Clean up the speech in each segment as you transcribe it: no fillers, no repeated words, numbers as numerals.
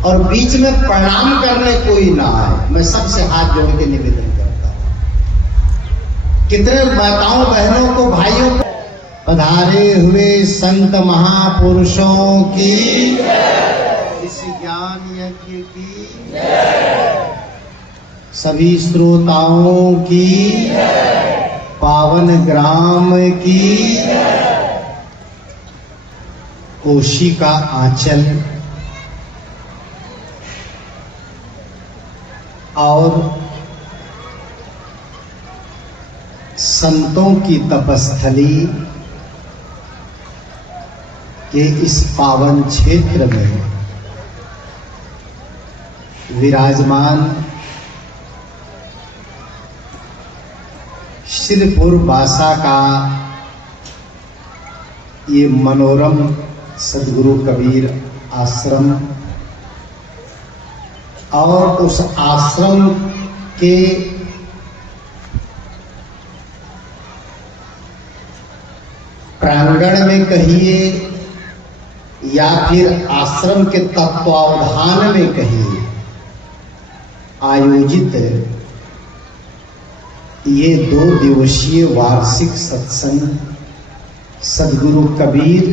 और बीच में प्रणाम करने कोई ना आए। मैं सबसे हाथ जोड़ के निवेदन करता हूं। कितने माताओं बहनों को भाइयों को पधारे हुए संत महापुरुषों की इस ज्ञान यज्ञ की सभी श्रोताओं की पावन ग्राम की कोशी का आंचल और संतों की तपस्थली के इस पावन क्षेत्र में विराजमान श्रीपुर बासा का ये मनोरम सद्गुरु कबीर आश्रम और उस आश्रम के प्रांगण में कहिए या फिर आश्रम के तत्वावधान में कहिए आयोजित ये 2 दिवसीय वार्षिक सत्संग सद्गुरु कबीर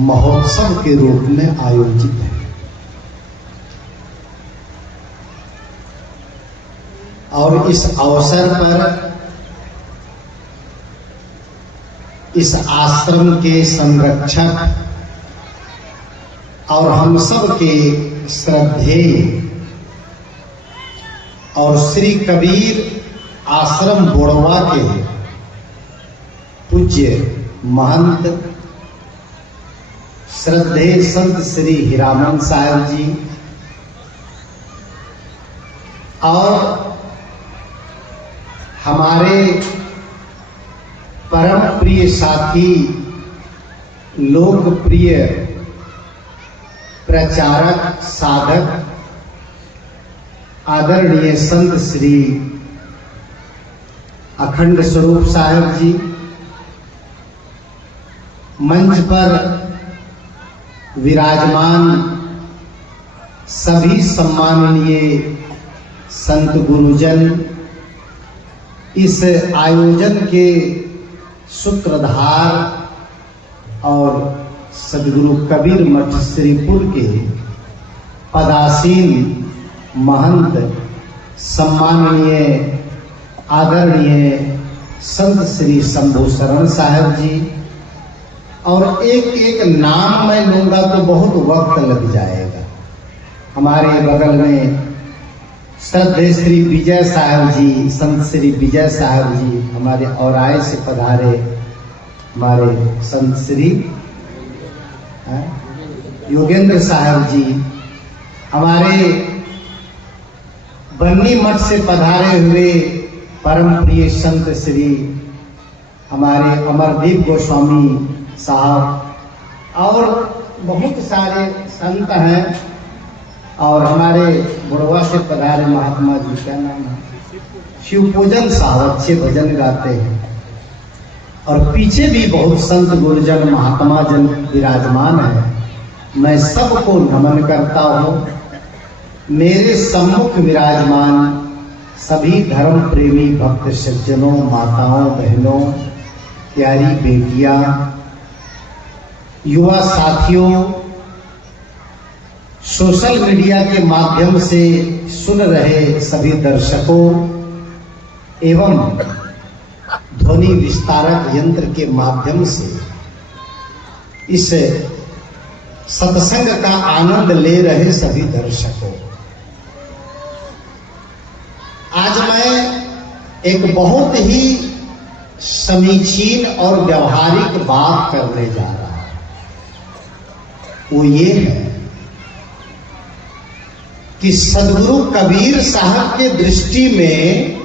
महोत्सव के रूप में आयोजित है। और इस अवसर पर इस आश्रम के संरक्षक और हम सब के श्रद्धेय और श्री कबीर आश्रम बोड़वा के पूज्य महंत श्रद्धेय संत श्री हीरामन साहब जी और हमारे परम प्रिय साथी लोकप्रिय प्रचारक साधक आदरणीय संत श्री अखंड स्वरूप साहब जी, मंच पर विराजमान सभी सम्माननीय संत गुरुजन, इस आयोजन के सूत्रधार और सद्गुरु कबीर मठ श्रीपुर के पदासीन महंत, सम्माननीय आदरणीय संत श्री शंभू शरण साहब जी, और एक एक नाम मैं लूंगा तो बहुत वक्त लग जाएगा। हमारे बगल में श्रद्धेय श्री विजय साहब जी, संत श्री विजय साहब जी, हमारे औराए से पधारे हमारे संत श्री योगेंद्र साहब जी, हमारे बन्नी मठ से पधारे हुए परम प्रिय संत श्री हमारे अमरदीप गोस्वामी साहब, और बहुत सारे संत हैं, और हमारे बुढ़वा से पधारे महात्मा जी, क्या नाम है, शिवपूजन साहब, अच्छे भजन गाते हैं, और पीछे भी बहुत संत गुरुजन महात्मा जन विराजमान है। मैं सबको नमन करता हूँ। मेरे सम्मुख विराजमान सभी धर्म प्रेमी भक्त सज्जनों, माताओं, बहनों, प्यारी बेटियां, युवा साथियों, सोशल मीडिया के माध्यम से सुन रहे सभी दर्शकों एवं ध्वनि विस्तारक यंत्र के माध्यम से इस सत्संग का आनंद ले रहे सभी दर्शकों, आज मैं एक बहुत ही समीचीन और व्यवहारिक बात करने जा रहा हूं। वो ये है कि सद्गुरु कबीर साहब के दृष्टि में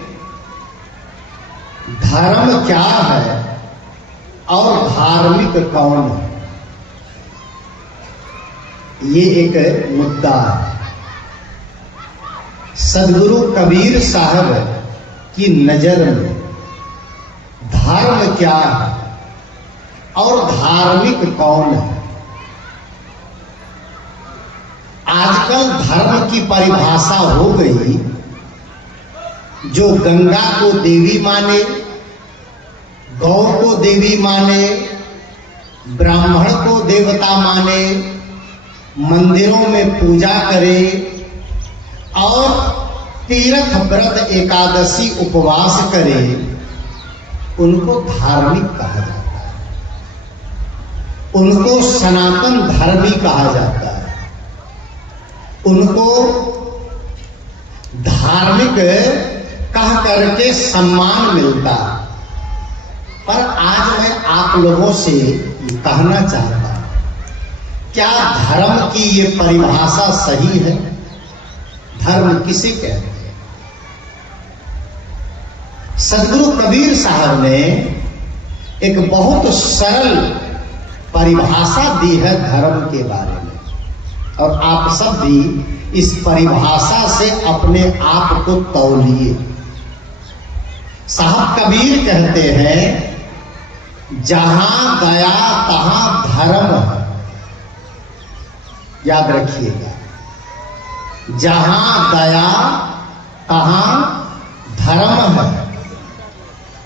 धर्म क्या है और धार्मिक कौन है, ये एक मुद्दा है। सद्गुरु कबीर साहब की नजर में धर्म क्या है और धार्मिक कौन है, आजकल धर्म की परिभाषा हो गई, जो गंगा को देवी माने, गौ को देवी माने, ब्राह्मण को देवता माने, मंदिरों में पूजा करे और तीर्थ व्रत एकादशी उपवास करे, उनको धार्मिक कहा जाता है, उनको सनातन धर्मी कहा जाता है, उनको धार्मिक कह करके सम्मान मिलता है। पर आज मैं आप लोगों से कहना चाहता हूं, क्या धर्म की ये परिभाषा सही है? धर्म किसे कहते हैं? सदगुरु कबीर साहब ने एक बहुत सरल परिभाषा दी है धर्म के बारे में, और आप सब भी इस परिभाषा से अपने आप को तौलिए। साहब कबीर कहते हैं, जहां गया तहां धर्म है। याद रखिएगा, जहां गया तहां धर्म है,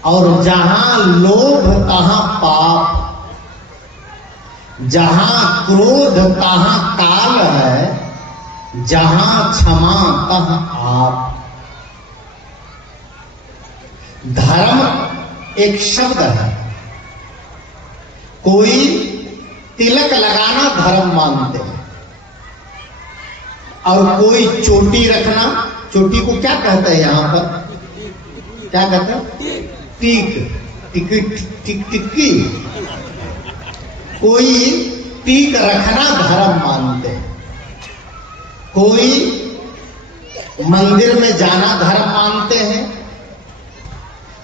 और जहां लोभ तहां पाप, जहां क्रोध तहां काल है, जहां क्षमा तहां आप। धर्म एक शब्द है। कोई तिलक लगाना धर्म मानते हैं, और कोई चोटी रखना, चोटी को क्या कहते हैं यहां पर? क्या कहते हैं? टिक्की। कोई टीक रखना धर्म मानते हैं, कोई मंदिर में जाना धर्म मानते हैं,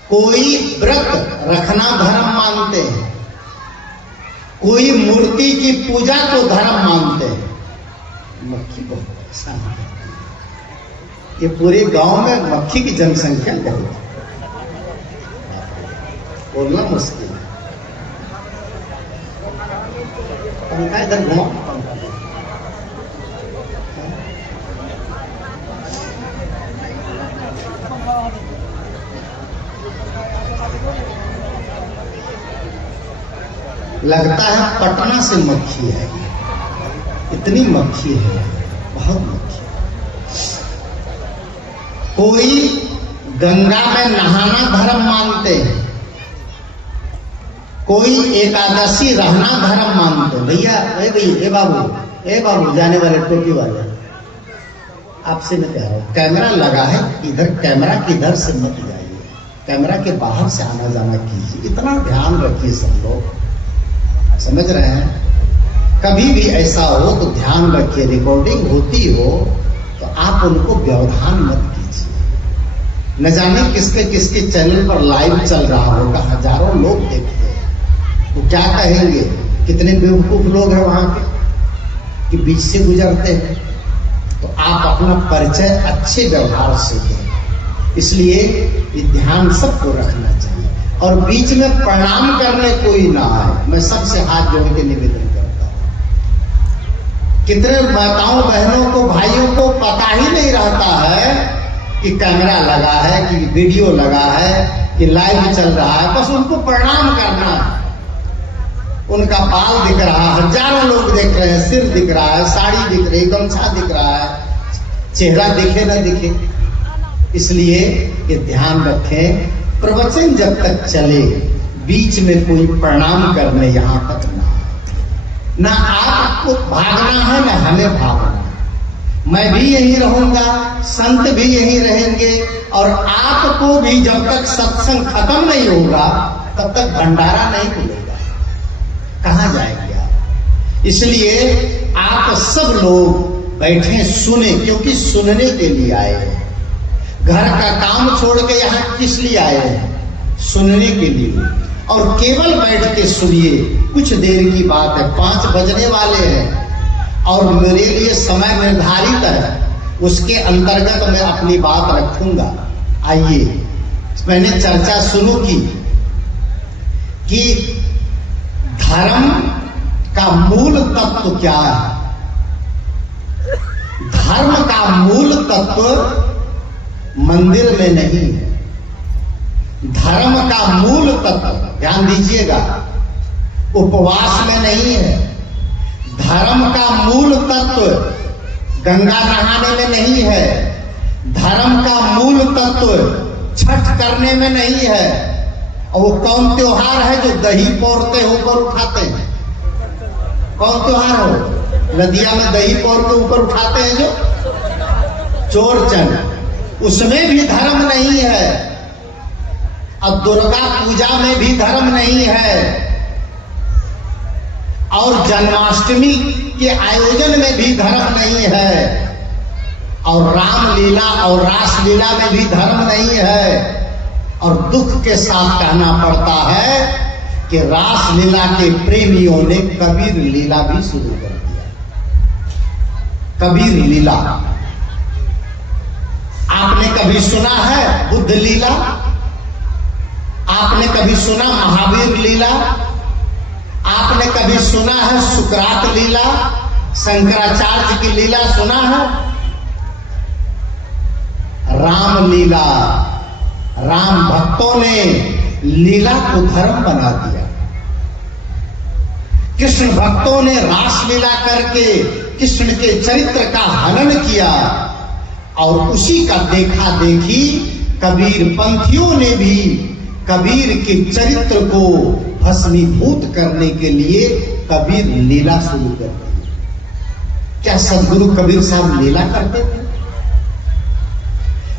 कोई व्रत रखना धर्म मानते हैं, कोई मूर्ति की पूजा को धर्म मानते हैं। मक्खी बहुत परेशान है, ये पूरे गांव में मक्खी की जनसंख्या बहुत है, बोलना मुश्किल है। पंखा इधर घुमाओ, लगता है पटना से मक्खी है, इतनी मक्खी है, बहुत मक्खी। कोई गंगा में नहाना धर्म मानते हैं, कोई एकादशी रहना धर्म मानते हैं। भैया ए बाबू जाने वाले टोपी वाले, आपसे मैं कह रहा हूं, कैमरा लगा है इधर, कैमरा की इधर से मत जाइए, कैमरा के बाहर से आना जाना कीजिए, इतना ध्यान रखिए सब लोग, समझ रहे हैं? कभी भी ऐसा हो तो ध्यान रखिए, रिकॉर्डिंग होती हो तो आप उनको व्यवधान मत कीजिए। न जाने किसके किसके चैनल पर लाइव चल रहा होगा, हजारों लोग देखते हैं, वो क्या कहेंगे, कितने बेवकूफ लोग हैं वहां के कि बीच से गुजरते हैं। तो आप अपना परिचय अच्छे व्यवहार से दें, इसलिए ये ध्यान सबको रखना चाहिए। और बीच में प्रणाम करने कोई ना आए, मैं सबसे हाथ जोड़ के निवेदन करता हूं। कितने माताओं बहनों को भाइयों को पता ही नहीं रहता है कि कैमरा लगा है, कि वीडियो लगा है, कि लाइव चल रहा है, बस उनको प्रणाम करना है। उनका बाल दिख रहा है, हजारों लोग देख रहे हैं, सिर दिख रहा है, साड़ी दिख रही, गमछा दिख रहा है, चेहरा दिखे ना दिखे। इसलिए ये ध्यान रखें, प्रवचन जब तक चले बीच में कोई प्रणाम करने यहां तक ना आपको भागना है ना हमें भागना। मैं भी यहीं रहूंगा, संत भी यहीं रहेंगे, और आपको भी जब तक सत्संग खत्म नहीं होगा तब तक भंडारा नहीं खुलेगा, कहां जाएंगे आप? इसलिए आप सब लोग बैठे सुने, क्योंकि सुनने के लिए आए हैं। घर का काम छोड़ के यहाँ किस लिए आए हैं? सुनने के लिए। और केवल बैठ के सुनिए, कुछ देर की बात है, 5 बजने वाले हैं और मेरे लिए समय निर्धारित है, उसके अंतर्गत मैं अपनी बात रखूंगा। आइए, मैंने चर्चा शुरू की कि धर्म का मूल तत्व क्या है। तत्व मंदिर में नहीं है। धर्म का मूल तत्व, ध्यान दीजिएगा, उपवास में नहीं है। धर्म का मूल तत्व गंगा नहाने में नहीं है। धर्म का मूल तत्व छठ करने में नहीं है। और वो कौन त्योहार है जो दही पौरते ऊपर उठाते हैं? कौन त्योहार हो? नदिया में दही पौर के ऊपर उठाते हैं जो चोरचन, उसमें भी धर्म नहीं है। अब दुर्गा पूजा में भी धर्म नहीं है। और जन्माष्टमी के आयोजन में भी धर्म नहीं है। और रामलीला और रासलीला में भी धर्म नहीं है। और दुख के साथ कहना पड़ता है कि रासलीला के प्रेमियों ने कबीर लीला भी शुरू कर दिया। कबीर लीला आपने कभी सुना है? बुद्ध लीला आपने कभी सुना? महावीर लीला आपने कभी सुना है? सुकरात लीला, शंकराचार्य की लीला सुना है? राम लीला, राम भक्तों ने लीला को धर्म बना दिया। कृष्ण भक्तों ने रासलीला करके कृष्ण के चरित्र का हनन किया। और उसी का देखा देखी कबीर पंथियों ने भी कबीर के चरित्र को भस्मीभूत करने के लिए कबीर लीला शुरू कर दी। क्या सदगुरु कबीर साहब लीला करते थे?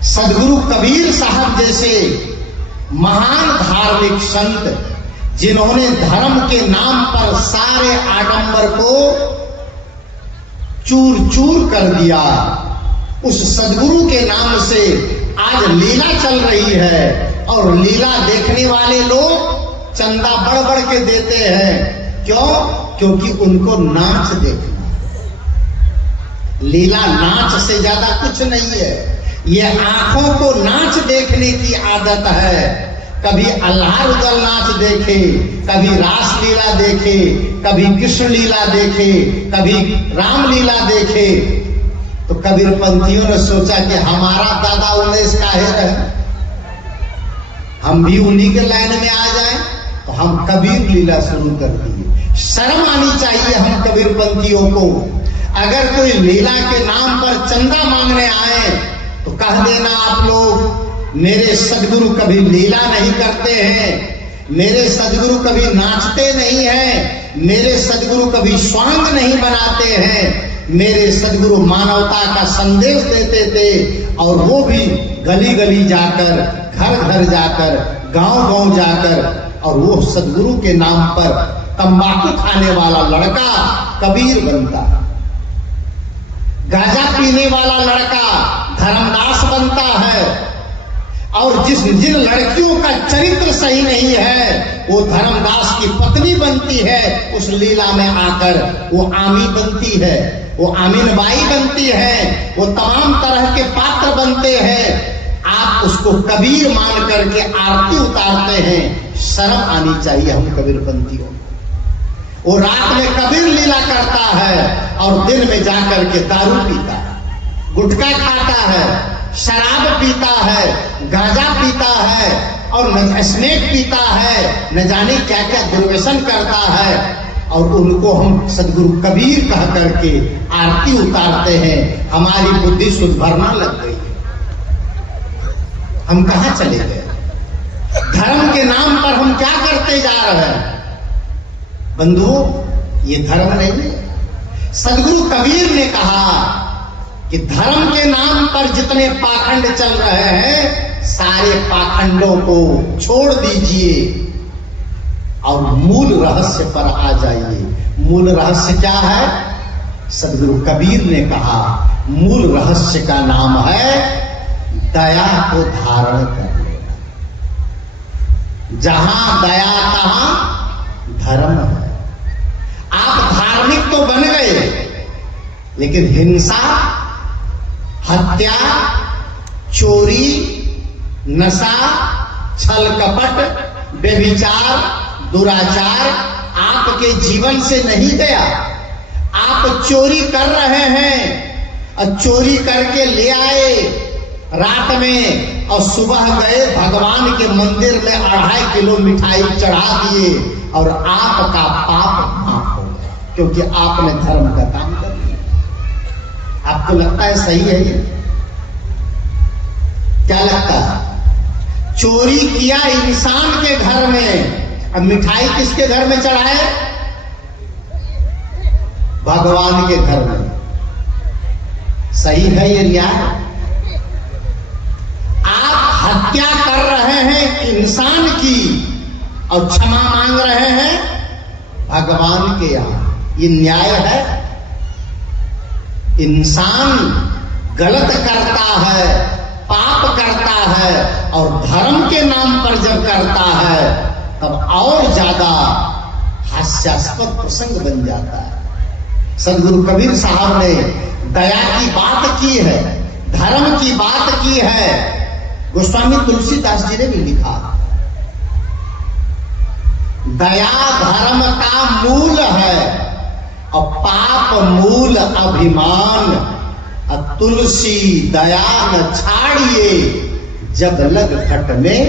सदगुरु कबीर साहब जैसे महान धार्मिक संत, जिन्होंने धर्म के नाम पर सारे आडंबर को चूर चूर कर दिया, उस सदगुरु के नाम से आज लीला चल रही है। और लीला देखने वाले लोग चंदा बढ़ बढ़ के देते हैं। क्यों? क्योंकि उनको नाच देखना। लीला नाच से ज्यादा कुछ नहीं है। ये आंखों को नाच देखने की आदत है। कभी अल्लाह रुदल नाच देखे, कभी रासलीला देखे, कभी कृष्ण लीला देखे, कभी रामलीला देखे। तो कबीर पंथियों ने सोचा कि हमारा दादा 19 का है, हम भी उन्हीं के लाइन में आ जाएं। तो हम कबीर लीला शुरू कर दिए। शर्म आनी चाहिए हम कबीर पंथियों को। अगर कोई लीला के नाम पर चंदा मांगने आए तो कह देना आप लोग, मेरे सदगुरु कभी लीला नहीं करते हैं, मेरे सदगुरु कभी नाचते नहीं हैं, मेरे सदगुरु कभी स्वांग नहीं बनाते हैं, मेरे सदगुरु मानवता का संदेश देते थे। और वो भी गली गली जाकर, घर घर जाकर, गांव गांव जाकर। और वो सदगुरु के नाम पर तंबाकू खाने वाला लड़का कबीर बनता, गांजा पीने वाला लड़का धर्मदास बनता है। और जिन लड़कियों का चरित्र सही नहीं है वो धर्मदास की पत्नी बनती है। उस लीला में आकर वो आमी बनती है, वो आमीन बाई बनती है, वो तमाम तरह के पात्र बनते हैं। आप उसको कबीर मान करके आरती उतारते हैं। शर्म आनी चाहिए हम कबीर पंथियों। वो रात में कबीर लीला करता है और दिन में जाकर के दारू पीता है, गुटखा खाता है, शराब पीता है, गांजा पीता है और स्नेक पीता है, न जाने क्या क्या दुर्व्यसन करता है। और उनको हम सदगुरु कबीर कह करके आरती उतारते हैं। हमारी बुद्धि सुधरना लग गई। हम कहां चले गए? धर्म के नाम पर हम क्या करते जा रहे हैं? बंधुओं, ये धर्म नहीं है। सदगुरु कबीर ने कहा कि धर्म के नाम पर जितने पाखंड चल रहे हैं, सारे पाखंडों को छोड़ दीजिए और मूल रहस्य पर आ जाइए। मूल रहस्य क्या है? सदगुरु कबीर ने कहा, मूल रहस्य का नाम है दया को धारण कर लेना। जहां दया तहां धर्म है। आप धार्मिक तो बन गए, लेकिन हिंसा, हत्या, चोरी, नशा, छल कपट, व्यभिचार, दुराचार आपके जीवन से नहीं गया। आप चोरी कर रहे हैं और चोरी करके ले आए रात में और सुबह गए भगवान के मंदिर में 2.5 किलो मिठाई चढ़ा दिए और आपका पाप माफ हो गया, क्योंकि आपने धर्म का काम कर दिया। आपको लगता है सही है ये? क्या लगता है? चोरी किया इंसान के घर में, अब मिठाई किसके घर में चढ़ाए? भगवान के घर में। सही है ये न्याय? आप हत्या कर रहे हैं इंसान की और क्षमा मांग रहे हैं भगवान के यहां, ये न्याय है? इंसान गलत करता है, पाप करता है और धर्म के नाम पर जब करता है तब और ज्यादा हास्यास्पद प्रसंग बन जाता है। सदगुरु कबीर साहब ने दया की बात की है, धर्म की बात की है। गोस्वामी तुलसीदास जी ने भी लिखा, दया धर्म का मूल है और पाप मूल अभिमान। तुलसी दया न छाड़िए जब लग घट में।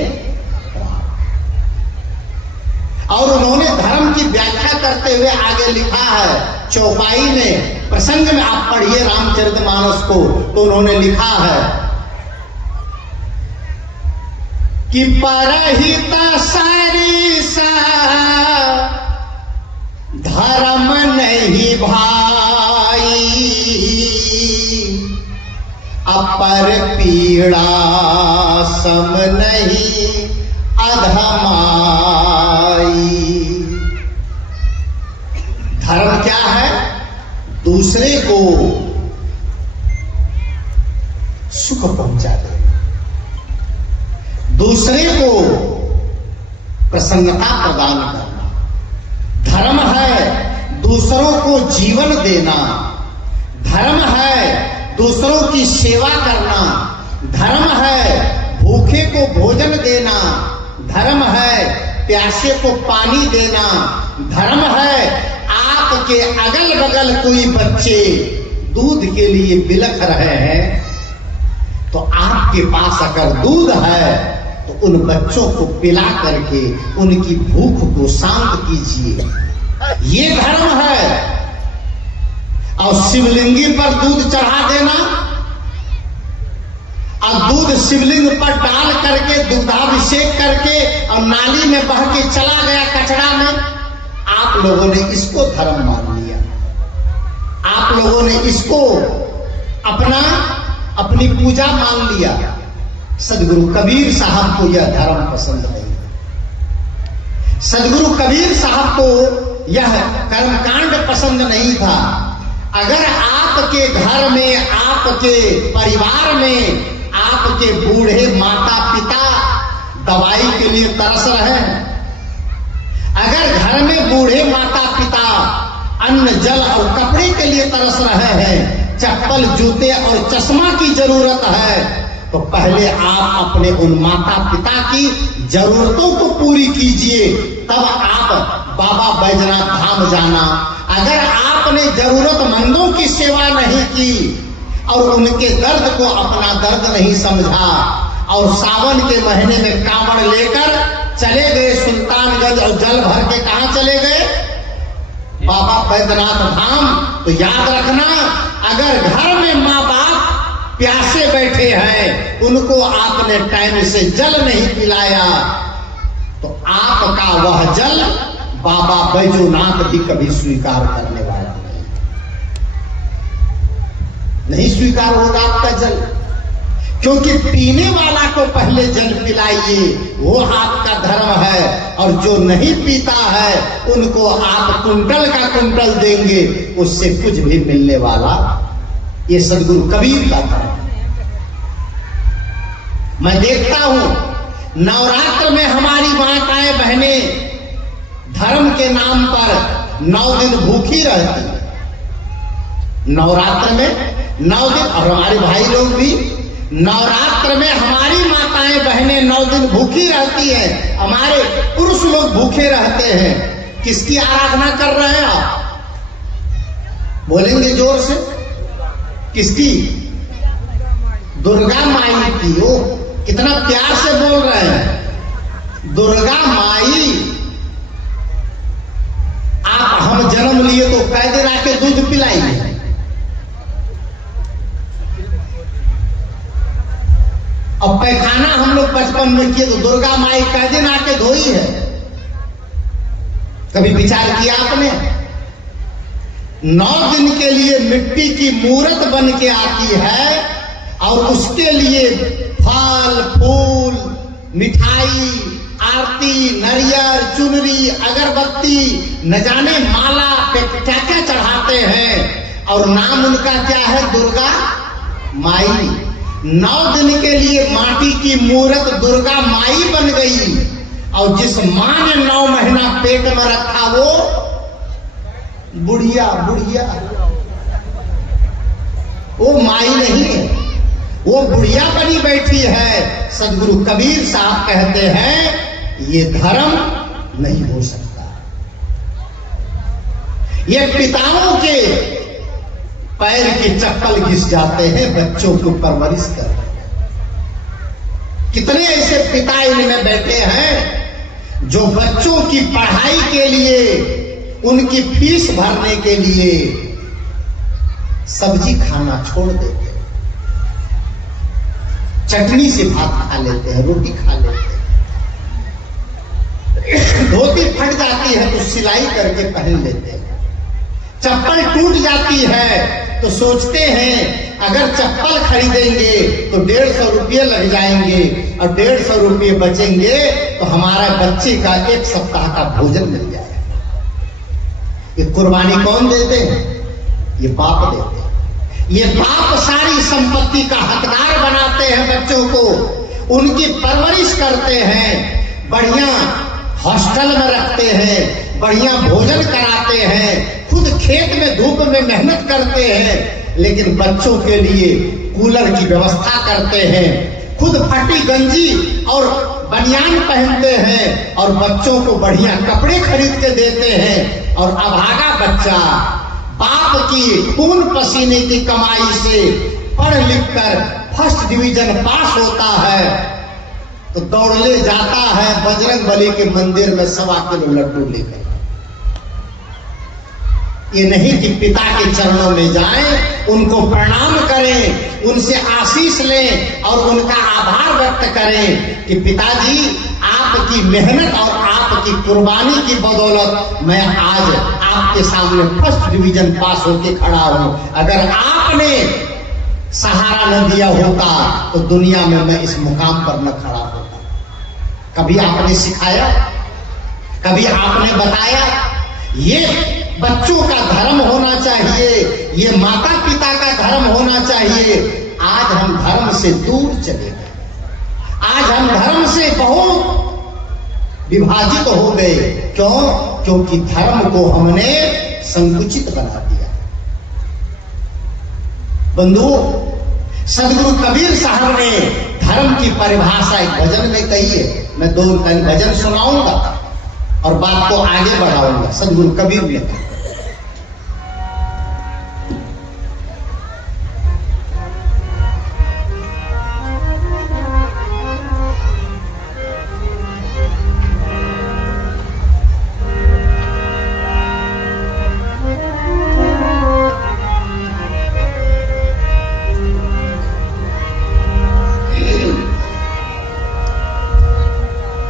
और उन्होंने धर्म की व्याख्या करते हुए आगे लिखा है चौपाई में, प्रसंग में आप पढ़िए रामचरितमानस को, तो उन्होंने लिखा है कि परहित सरिसा धर्म नहीं भाई, अपर पीड़ा सम नहीं अधमाई। धर्म क्या है? दूसरे को सुख पहुंचा दे, दूसरे को प्रसन्नता प्रदान करना। धर्म है दूसरों को जीवन देना, धर्म है दूसरों की सेवा करना, धर्म है भूखे को भोजन देना, धर्म है प्यासे को पानी देना, धर्म है आपके अगल बगल कोई बच्चे दूध के लिए बिलख रहे हैं तो आपके पास अगर दूध है तो उन बच्चों को पिला करके उनकी भूख को शांत कीजिए, ये धर्म है। और शिवलिंगी पर दूध चढ़ा देना और दूध शिवलिंग पर डाल करके दुग्धाभिषेक करके और नाली में बह के चला गया कचरा में, आप लोगों ने इसको धर्म मान लिया, आप लोगों ने इसको अपनी पूजा मान लिया। सदगुरु कबीर साहब को यह धर्म पसंद नहीं। सदगुरु कबीर साहब को यह कर्मकांड पसंद नहीं था। अगर आपके घर में, आपके परिवार में, आपके बूढ़े माता पिता दवाई के लिए तरस रहे हैं, अगर घर में बूढ़े माता पिता अन्न जल और कपड़े के लिए तरस रहे हैं, चप्पल जूते और चश्मा की जरूरत है, तो पहले आप अपने उन माता पिता की जरूरतों को पूरी कीजिए, तब आप बाबा बैजनाथ धाम जाना। अगर आपने जरूरतमंदों की सेवा नहीं की और उनके दर्द को अपना दर्द नहीं समझा और सावन के महीने में कांवड़ लेकर चले गए सुल्तानगंज और जल भर के कहां चले गए? बाबा बैद्यनाथ धाम। तो याद रखना, अगर घर में माँ बाप प्यासे बैठे हैं, उनको आपने टाइम से जल नहीं पिलाया, तो आपका वह जल बाबा बैजूनाथ भी कभी स्वीकार करने वाला नहीं स्वीकार होगा आपका जल, क्योंकि पीने वाला को पहले जल पिलाइए, वो आपका धर्म है। और जो नहीं पीता है उनको आप कुंटल का कुंटल देंगे, उससे कुछ भी मिलने वाला। ये सदगुरु कबीर का धर्म। मैं देखता हूं नवरात्र में हमारी माताएं बहनें धर्म के नाम पर 9 दिन भूखी रहती है। नवरात्र में 9 दिन, और हमारे भाई लोग भी नवरात्र में, हमारी माताएं बहनें 9 दिन भूखी रहती है, हमारे पुरुष लोग भूखे रहते हैं। किसकी आराधना कर रहे हैं आप? बोलेंगे जोर से? किसकी? दुर्गा माई की। ओ कितना प्यार से बोल रहे हैं, दुर्गा माई। आप हम जन्म लिए तो कै दिन आके दूध पिलाइए, और पैखाना हम लोग बचपन में किए तो दुर्गा माई कै दिन आके धोई है? कभी विचार किया आपने? 9 दिन के लिए मिट्टी की मूर्त बन के आती है और उसके लिए फल फूल, मिठाई, आरती, नारियल, चुनरी, अगरबत्ती, न जाने माला पे क्या क्या चढ़ाते हैं, और नाम उनका क्या है? दुर्गा माई। 9 दिन के लिए माटी की मूर्त दुर्गा माई बन गई, और जिस मां ने 9 महीना पेट में रखा वो बुढ़िया बुढ़िया, वो माई नहीं है, वो बुढ़िया बनी बैठी है। सदगुरु कबीर साहब कहते हैं ये धर्म नहीं हो सकता। ये पिताओं के पैर की चप्पल घिस जाते हैं बच्चों को परवरिश कर। कितने ऐसे पिता इनमें बैठे हैं जो बच्चों की पढ़ाई के लिए, उनकी फीस भरने के लिए सब्जी खाना छोड़ देते हैं, चटनी से भात खा लेते हैं, रोटी खा लेते हैं, धोती फट जाती है तो सिलाई करके पहन लेते हैं, चप्पल टूट जाती है तो सोचते हैं अगर चप्पल खरीदेंगे तो 150 रुपये लग जाएंगे, और 150 रुपये बचेंगे तो हमारा बच्चे का 1 सप्ताह का भोजन मिल जाएगा। ये कुर्बानी कौन देते हैं? ये बाप देते हैं। ये बाप सारी संपत्ति का हकदार बनाते हैं बच्चों को, उनकी परवरिश करते हैं, बढ़िया हॉस्टल में रखते हैं, बढ़िया भोजन कराते हैं, खुद खेत में धूप में मेहनत करते हैं, लेकिन बच्चों के लिए कूलर की व्यवस्था करते हैं, खुद फटी गंजी और बनियान पहनते हैं, और बच्चों को बढ़िया कपड़े खरीद के देते हैं। और अभागा बच्चा बाप की खून पसीने की कमाई से पढ़ लिख कर फर्स्ट डिवीजन पास होता है तो दौड़ ले जाता है बजरंगबली के मंदिर में 1.25 किलो लड्डू लेकर। ये नहीं कि पिता के चरणों में जाएं, उनको प्रणाम करें, उनसे आशीष लें और उनका आभार व्यक्त करें कि पिताजी आपकी मेहनत और आपकी कुर्बानी की बदौलत मैं आज आपके सामने फर्स्ट डिवीजन पास होके खड़ा हूं। अगर आपने सहारा न दिया होता तो दुनिया में मैं इस मुकाम पर न खड़ा होता। कभी आपने सिखाया, कभी आपने बताया? ये बच्चों का धर्म होना चाहिए, ये माता पिता का धर्म होना चाहिए। आज हम धर्म से दूर चले गए, आज हम धर्म से बहुत विभाजित हो गए। क्यों? क्योंकि धर्म को हमने संकुचित बना दिया। बंधुओं, सदगुरु कबीर साहब ने धर्म की परिभाषा एक भजन में कही है। मैं 2 भजन सुनाऊंगा और बात को आगे बढ़ाऊंगा। सदगुरु कबीर ने कहा,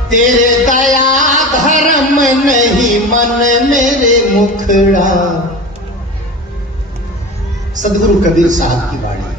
तेरे दया धर्म नहीं मन मेरे मुखड़ा। सदगुरु कबीर साहब की वाणी।